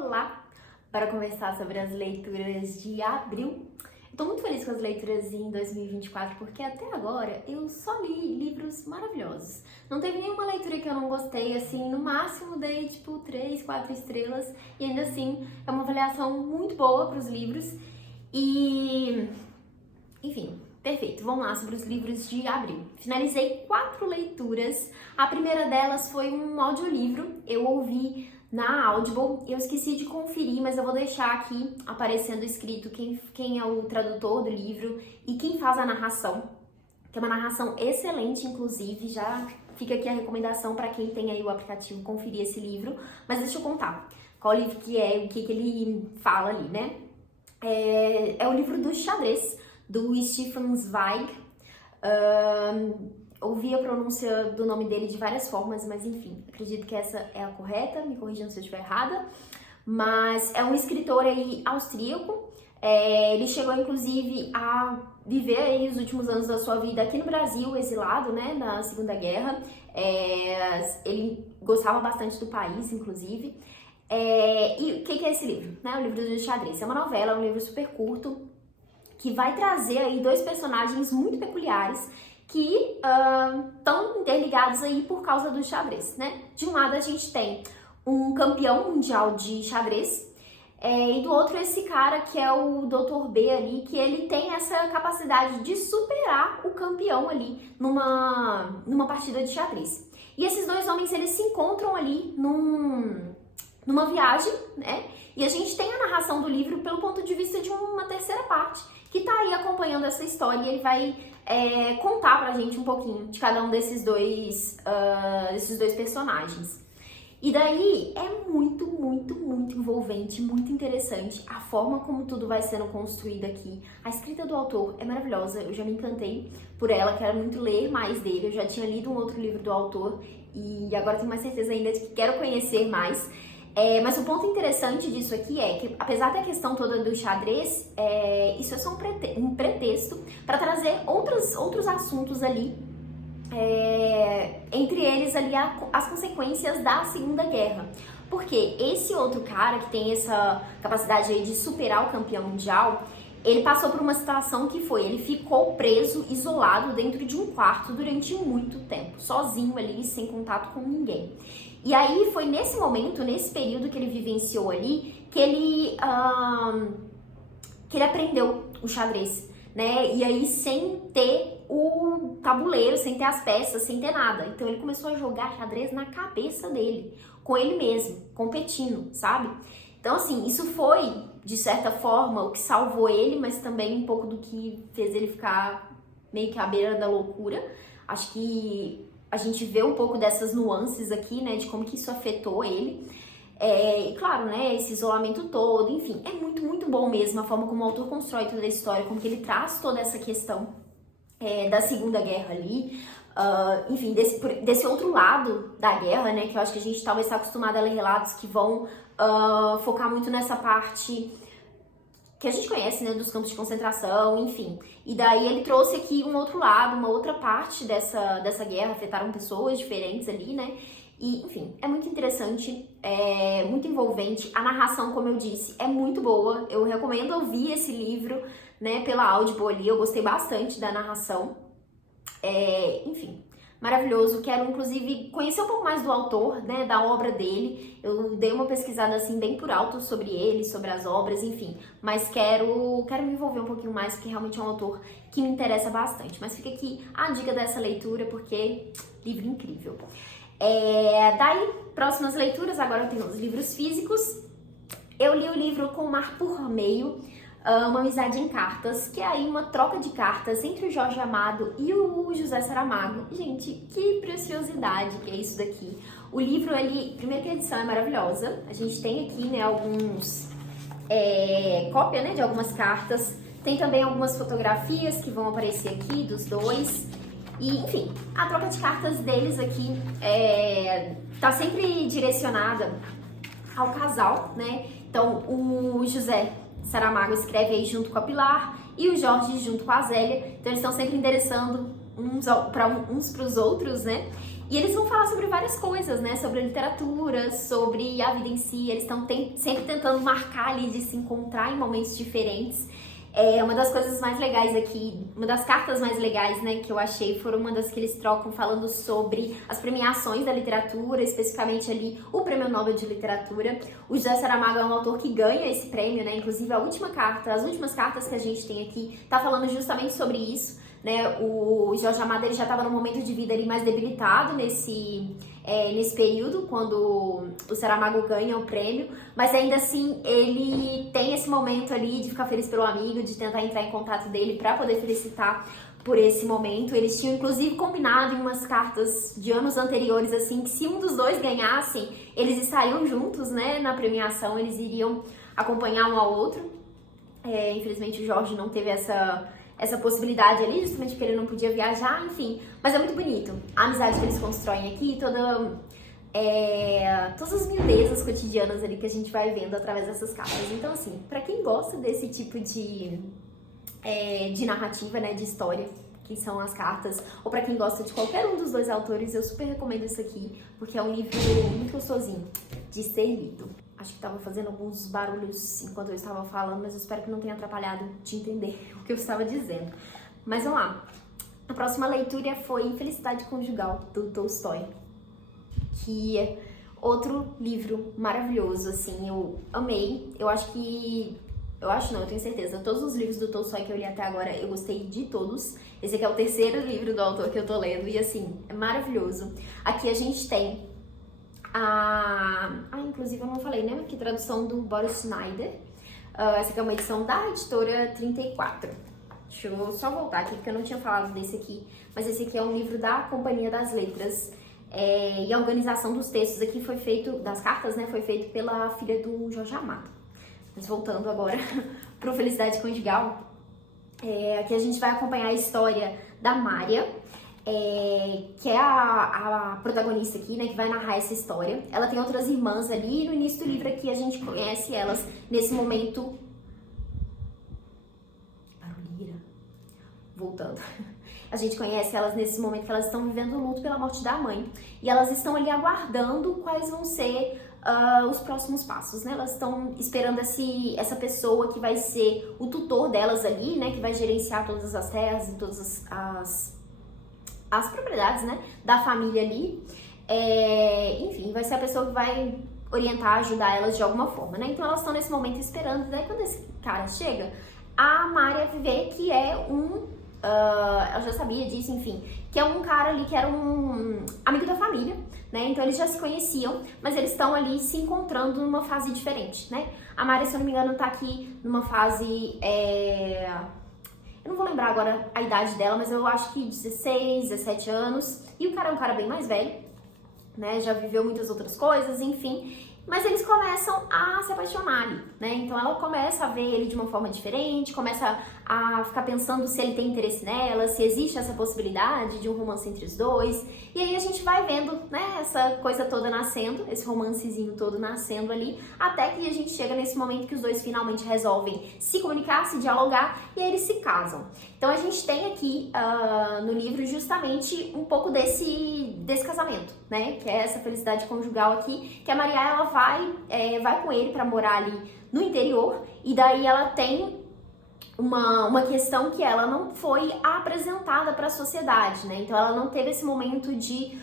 Olá! Para conversar sobre as leituras de abril. Estou muito feliz com as leituras em 2024 porque até agora eu só li livros maravilhosos. Não teve nenhuma leitura que eu não gostei, assim, no máximo dei tipo 3, 4 estrelas e ainda assim é uma avaliação muito boa para os livros e... enfim, perfeito. Vamos lá sobre os livros de abril. Finalizei 4 leituras. A primeira delas foi um audiolivro. Eu ouvi na Audible. Eu esqueci de conferir, mas eu vou deixar aqui aparecendo escrito quem é o tradutor do livro e quem faz a narração, que é uma narração excelente, inclusive. Já fica aqui a recomendação para quem tem aí o aplicativo conferir esse livro. Mas deixa eu contar qual livro que é, o que ele fala ali, né? É o livro do xadrez, do Stefan Zweig. Ouvi a pronúncia do nome dele de várias formas, mas enfim, acredito que essa é a correta, me corrijam se eu estiver errada. Mas é um escritor aí austríaco. Ele chegou inclusive a viver aí os últimos anos da sua vida aqui no Brasil, exilado, né, na Segunda Guerra. Ele gostava bastante do país, inclusive. E o que é esse livro? Né? O livro do xadrez. É uma novela, é um livro super curto, que vai trazer aí 2 personagens muito peculiares que estão interligados aí por causa do xadrez, né? De um lado a gente tem um campeão mundial de xadrez e do outro esse cara que é o Dr. B ali, que ele tem essa capacidade de superar o campeão ali numa partida de xadrez. E esses 2 homens, eles se encontram ali numa viagem, né? E a gente tem a narração do livro pelo ponto de vista de uma terceira parte, que tá aí acompanhando essa história e ele vai contar pra gente um pouquinho de cada um desses dois personagens. E daí é muito, muito, muito envolvente, muito interessante a forma como tudo vai sendo construído aqui. A escrita do autor é maravilhosa, eu já me encantei por ela, quero muito ler mais dele. Eu já tinha lido um outro livro do autor e agora tenho mais certeza ainda de que quero conhecer mais. Mas o ponto interessante disso aqui é que, apesar da questão toda do xadrez, isso é só um pretexto para trazer outros assuntos ali, entre eles ali as consequências da Segunda Guerra. Porque esse outro cara que tem essa capacidade aí de superar o campeão mundial, ele passou por uma situação ele ficou preso, isolado dentro de um quarto durante muito tempo, sozinho ali, sem contato com ninguém. E aí foi nesse momento, nesse período que ele vivenciou ali, que ele aprendeu o xadrez, né? E aí sem ter o tabuleiro, sem ter as peças, sem ter nada. Então ele começou a jogar xadrez na cabeça dele, com ele mesmo, competindo, sabe? Então assim, isso foi, de certa forma, o que salvou ele, mas também um pouco do que fez ele ficar meio que à beira da loucura. Acho que a gente vê um pouco dessas nuances aqui, né, de como que isso afetou ele. E claro, né, esse isolamento todo, enfim, é muito, muito bom mesmo a forma como o autor constrói toda a história, como que ele traz toda essa questão da Segunda Guerra ali, enfim, desse outro lado da guerra, né, que eu acho que a gente talvez está acostumado a ler relatos que vão focar muito nessa parte que a gente conhece, né, dos campos de concentração, enfim. E daí ele trouxe aqui um outro lado, uma outra parte dessa guerra, afetaram pessoas diferentes ali, né? E, enfim, é muito interessante, é muito envolvente. A narração, como eu disse, é muito boa. Eu recomendo ouvir esse livro, né, pela Audible ali. Eu gostei bastante da narração. Enfim, maravilhoso. Quero, inclusive, conhecer um pouco mais do autor, né, da obra dele. Eu dei uma pesquisada, assim, bem por alto sobre ele, sobre as obras, enfim. Mas quero me envolver um pouquinho mais, porque realmente é um autor que me interessa bastante. Mas fica aqui a dica dessa leitura, porque livro incrível. Daí, próximas leituras, agora eu tenho os livros físicos. Eu li o livro Com o Mar por Meio, Uma Amizade em Cartas, que é aí uma troca de cartas entre o Jorge Amado e o José Saramago. Gente, que preciosidade que é isso daqui. O livro, primeiro que a edição é maravilhosa. A gente tem aqui, né, cópia, né, de algumas cartas. Tem também algumas fotografias que vão aparecer aqui dos dois. E, enfim, a troca de cartas deles aqui tá sempre direcionada ao casal, né? Então, o José Saramago escreve aí junto com a Pilar e o Jorge junto com a Zélia. Então, eles estão sempre endereçando uns para os outros, né? E eles vão falar sobre várias coisas, né? Sobre a literatura, sobre a vida em si. Eles estão sempre tentando marcar ali de se encontrar em momentos diferentes. Uma das coisas mais legais aqui, uma das cartas mais legais, né, que eu achei, foram uma das que eles trocam falando sobre as premiações da literatura, especificamente ali o Prêmio Nobel de Literatura. O José Saramago é um autor que ganha esse prêmio, né? Inclusive a última carta, as últimas cartas que a gente tem aqui, tá falando justamente sobre isso. Né, o Jorge Amado ele já estava num momento de vida ali mais debilitado nesse período, quando o Saramago ganha o prêmio, mas ainda assim ele tem esse momento ali de ficar feliz pelo amigo, de tentar entrar em contato dele para poder felicitar por esse momento. Eles tinham inclusive combinado em umas cartas de anos anteriores, assim, que se um dos dois ganhassem, eles estariam juntos, né, na premiação, eles iriam acompanhar um ao outro. Infelizmente o Jorge não teve essa possibilidade ali, justamente porque ele não podia viajar, enfim. Mas é muito bonito. A amizade que eles constroem aqui, todas as miudezas cotidianas ali que a gente vai vendo através dessas cartas. Então, assim, pra quem gosta desse tipo de narrativa, né, de história, que são as cartas, ou pra quem gosta de qualquer um dos dois autores, eu super recomendo isso aqui, porque é um livro muito gostosinho de ser lido. Acho que estava fazendo alguns barulhos enquanto eu estava falando, mas eu espero que não tenha atrapalhado de entender o que eu estava dizendo. Mas vamos lá. A próxima leitura foi Infelicidade Conjugal, do Tolstói, que é outro livro maravilhoso, assim, eu amei. Eu tenho certeza, todos os livros do Tolstói que eu li até agora, eu gostei de todos. Esse aqui é o terceiro livro do autor que eu tô lendo e, assim, é maravilhoso. Aqui a gente tem inclusive eu não falei, né? Que tradução do Boris Schneider. Essa aqui é uma edição da editora 34. Deixa eu só voltar aqui, porque eu não tinha falado desse aqui. Mas esse aqui é um livro da Companhia das Letras. E a organização dos textos aqui foi feito, das cartas, né? Foi feito pela filha do Jorge Amado. Mas voltando agora para o Felicidade Conjugal. Aqui a gente vai acompanhar a história da Mária, que é a protagonista aqui, né, que vai narrar essa história. Ela tem outras irmãs ali, e no início do livro aqui a gente conhece elas nesse momento... Barulheira. Voltando. A gente conhece elas nesse momento que elas estão vivendo o luto pela morte da mãe. E elas estão ali aguardando quais vão ser os próximos passos, né? Elas estão esperando essa pessoa que vai ser o tutor delas ali, né, que vai gerenciar todas as terras e todas as propriedades, né, da família ali. Enfim, vai ser a pessoa que vai orientar, ajudar elas de alguma forma, né? Então elas estão nesse momento esperando. Daí quando esse cara chega, a Mária vê que é ela já sabia disso, enfim, que é um cara ali que era um amigo da família, né? Então eles já se conheciam, mas eles estão ali se encontrando numa fase diferente, né? A Mária, se eu não me engano, tá aqui numa fase... Eu não vou lembrar agora a idade dela, mas eu acho que 16, 17 anos. E o cara é um cara bem mais velho, né? Já viveu muitas outras coisas, enfim. Mas eles começam a se apaixonar ali, né? Então ela começa a ver ele de uma forma diferente, começa a ficar pensando se ele tem interesse nela, se existe essa possibilidade de um romance entre os dois. E aí a gente vai vendo, né, essa coisa toda nascendo, esse romancezinho todo nascendo ali, até que a gente chega nesse momento que os dois finalmente resolvem se comunicar, se dialogar, e aí eles se casam. Então a gente tem aqui no livro justamente um pouco desse casamento, né? Que é essa felicidade conjugal aqui, que a Maria, ela vai com ele para morar ali no interior, e daí ela tem uma questão que ela não foi apresentada para a sociedade, né? Então ela não teve esse momento de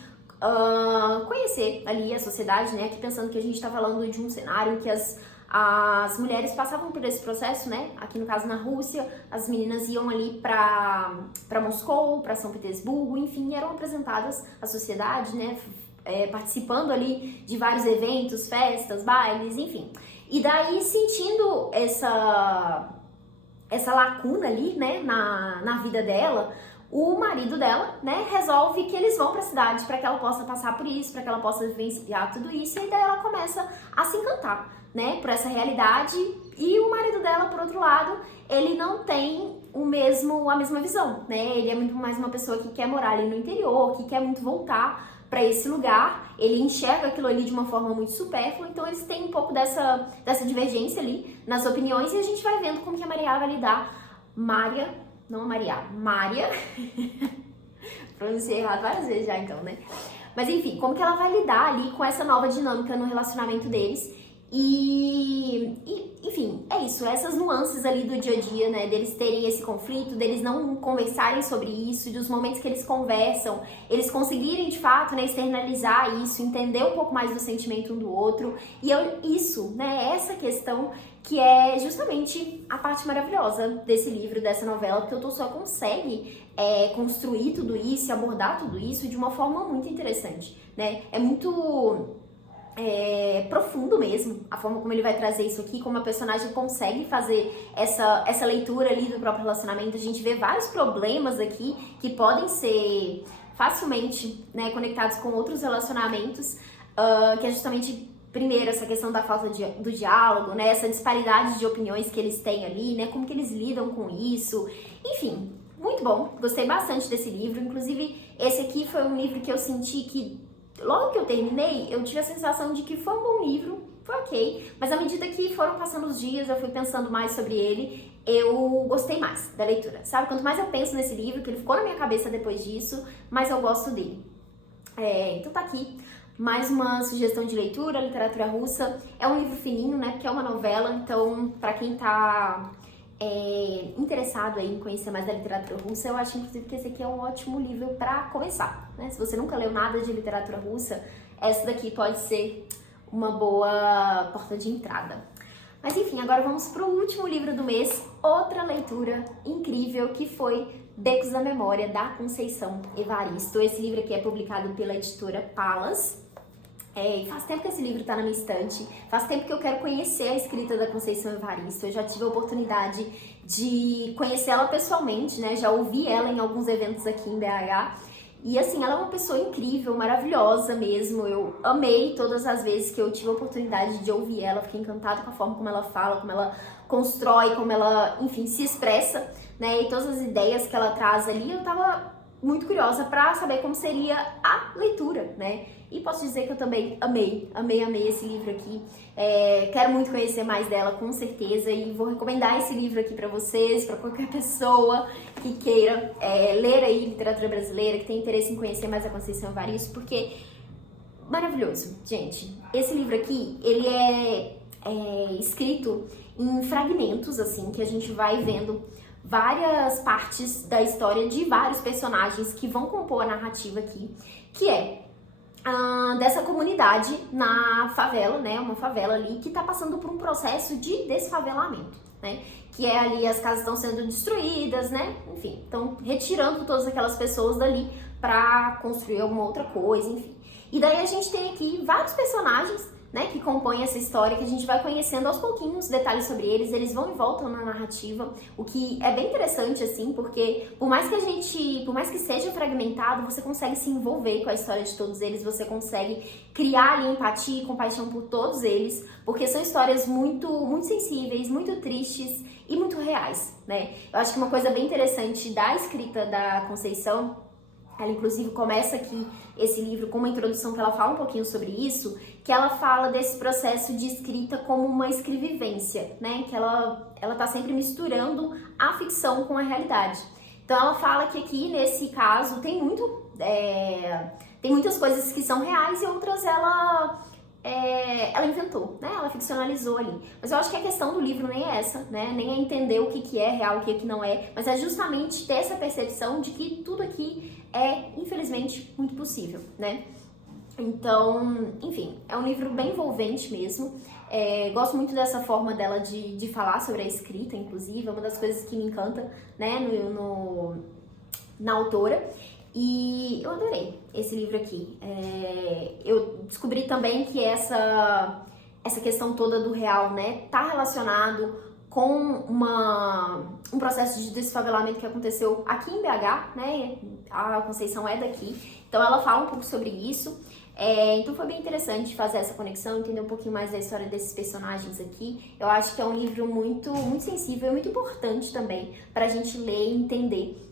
conhecer ali a sociedade, né? Aqui pensando que a gente tá falando de um cenário em que as mulheres passavam por esse processo, né? Aqui no caso na Rússia, as meninas iam ali para Moscou, para São Petersburgo, enfim, eram apresentadas à sociedade, né? Participando ali de vários eventos, festas, bailes, enfim. E daí, sentindo essa lacuna ali, né, na vida dela, o marido dela, né, resolve que eles vão pra cidade para que ela possa passar por isso, para que ela possa vivenciar tudo isso, e daí ela começa a se encantar, né, por essa realidade. E o marido dela, por outro lado, ele não tem a mesma visão, né, ele é muito mais uma pessoa que quer morar ali no interior, que quer muito voltar para esse lugar, ele enxerga aquilo ali de uma forma muito supérflua, então eles têm um pouco dessa divergência ali nas opiniões, e a gente vai vendo como que a Maria vai lidar. Mária, pronunciei errado várias vezes já então, né? Mas enfim, como que ela vai lidar ali com essa nova dinâmica no relacionamento deles. Enfim, é isso, essas nuances ali do dia a dia, né, deles terem esse conflito, deles não conversarem sobre isso, dos momentos que eles conversam, eles conseguirem de fato, né, externalizar isso, entender um pouco mais do sentimento um do outro, isso, né, essa questão que é justamente a parte maravilhosa desse livro, dessa novela, porque o Tolstói consegue construir tudo isso, abordar tudo isso de uma forma muito interessante, né, é muito profundo mesmo, a forma como ele vai trazer isso aqui, como a personagem consegue fazer essa leitura ali do próprio relacionamento. A gente vê vários problemas aqui que podem ser facilmente, né, conectados com outros relacionamentos, que é justamente, primeiro, essa questão da falta do diálogo, né, essa disparidade de opiniões que eles têm ali, né, como que eles lidam com isso, enfim, muito bom, gostei bastante desse livro. Inclusive, esse aqui foi um livro que eu senti que logo que eu terminei, eu tive a sensação de que foi um bom livro, foi ok, mas à medida que foram passando os dias, eu fui pensando mais sobre ele, eu gostei mais da leitura, sabe? Quanto mais eu penso nesse livro, que ele ficou na minha cabeça depois disso, mais eu gosto dele. Então tá aqui mais uma sugestão de leitura, literatura russa. É um livro fininho, né, porque é uma novela, então pra quem tá interessado aí em conhecer mais da literatura russa, eu acho inclusive que esse aqui é um ótimo livro para começar, né? Se você nunca leu nada de literatura russa, essa daqui pode ser uma boa porta de entrada. Mas enfim, agora vamos para o último livro do mês, outra leitura incrível que foi Becos da Memória, da Conceição Evaristo. Esse livro aqui é publicado pela editora Palas. Faz tempo que esse livro está na minha estante, faz tempo que eu quero conhecer a escrita da Conceição Evaristo. Eu já tive a oportunidade de conhecer ela pessoalmente, né? Já ouvi ela em alguns eventos aqui em BH. E assim, ela é uma pessoa incrível, maravilhosa mesmo. Eu amei todas as vezes que eu tive a oportunidade de ouvir ela. Fiquei encantada com a forma como ela fala, como ela constrói, como ela, enfim, se expressa, né? E todas as ideias que ela traz ali, eu tava muito curiosa para saber como seria a leitura, né? E posso dizer que eu também amei esse livro aqui. Quero muito conhecer mais dela, com certeza, e vou recomendar esse livro aqui para vocês, para qualquer pessoa que queira ler aí literatura brasileira, que tem interesse em conhecer mais a Conceição Evaristo, porque maravilhoso, gente. Esse livro aqui, ele é escrito em fragmentos, assim, que a gente vai vendo várias partes da história de vários personagens que vão compor a narrativa aqui, que dessa comunidade na favela, né, uma favela ali que tá passando por um processo de desfavelamento, né, que é ali as casas estão sendo destruídas, né, enfim, estão retirando todas aquelas pessoas dali para construir alguma outra coisa, enfim. E daí a gente tem aqui vários personagens, né, que compõem essa história, que a gente vai conhecendo aos pouquinhos detalhes sobre eles, eles vão e voltam na narrativa, o que é bem interessante, assim, porque por mais que seja fragmentado, você consegue se envolver com a história de todos eles, você consegue criar ali empatia e compaixão por todos eles, porque são histórias muito, muito sensíveis, muito tristes e muito reais, né. Eu acho que uma coisa bem interessante da escrita da Conceição, ela inclusive começa aqui esse livro com uma introdução que ela fala um pouquinho sobre isso, que ela fala desse processo de escrita como uma escrevivência, né? Que ela tá sempre misturando a ficção com a realidade. Então ela fala que aqui, nesse caso, tem muitas coisas que são reais e outras ela inventou, né? Ela ficcionalizou ali. Mas eu acho que a questão do livro nem é essa, né? Nem é entender o que é real, o que não é, mas é justamente ter essa percepção de que tudo aqui é, infelizmente, muito possível, né? Então, enfim, é um livro bem envolvente mesmo. Gosto muito dessa forma dela de falar sobre a escrita, inclusive, é uma das coisas que me encanta, né, na autora. E eu adorei esse livro aqui. Eu descobri também que essa questão toda do real, né, tá relacionado com um processo de desfavelamento que aconteceu aqui em BH, né, a Conceição é daqui, então ela fala um pouco sobre isso. Então foi bem interessante fazer essa conexão, entender um pouquinho mais da história desses personagens aqui. Eu acho que é um livro muito, muito sensível e muito importante também para a gente ler e entender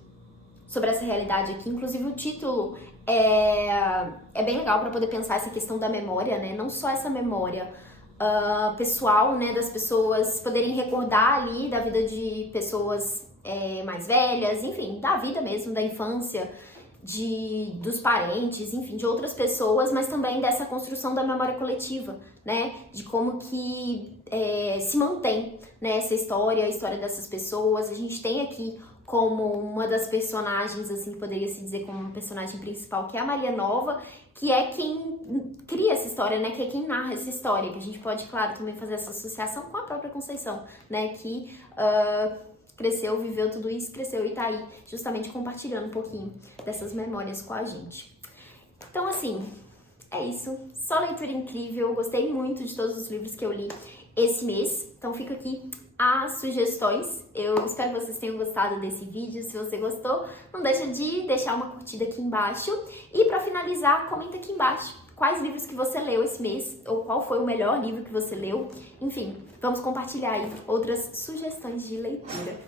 sobre essa realidade aqui. Inclusive o título é bem legal para poder pensar essa questão da memória, né? Não só essa memória pessoal, né, das pessoas poderem recordar ali da vida de pessoas mais velhas, enfim, da vida mesmo, da infância, dos parentes, enfim, de outras pessoas, mas também dessa construção da memória coletiva, né? De como que se mantém, né, essa história, a história dessas pessoas. A gente tem aqui como uma das personagens, assim, que poderia se dizer como uma personagem principal, que é a Maria Nova, que é quem cria essa história, né? Que é quem narra essa história, que a gente pode, claro, também fazer essa associação com a própria Conceição, né? Que cresceu, viveu tudo isso, cresceu e tá aí justamente compartilhando um pouquinho dessas memórias com a gente. Então, assim, é isso. Só leitura incrível. Gostei muito de todos os livros que eu li esse mês. Então, fica aqui as sugestões. Eu espero que vocês tenham gostado desse vídeo. Se você gostou, não deixa de deixar uma curtida aqui embaixo. E para finalizar, comenta aqui embaixo quais livros que você leu esse mês, ou qual foi o melhor livro que você leu. Enfim, vamos compartilhar aí outras sugestões de leitura.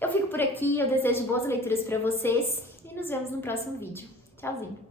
Eu fico por aqui, eu desejo boas leituras para vocês e nos vemos no próximo vídeo. Tchauzinho!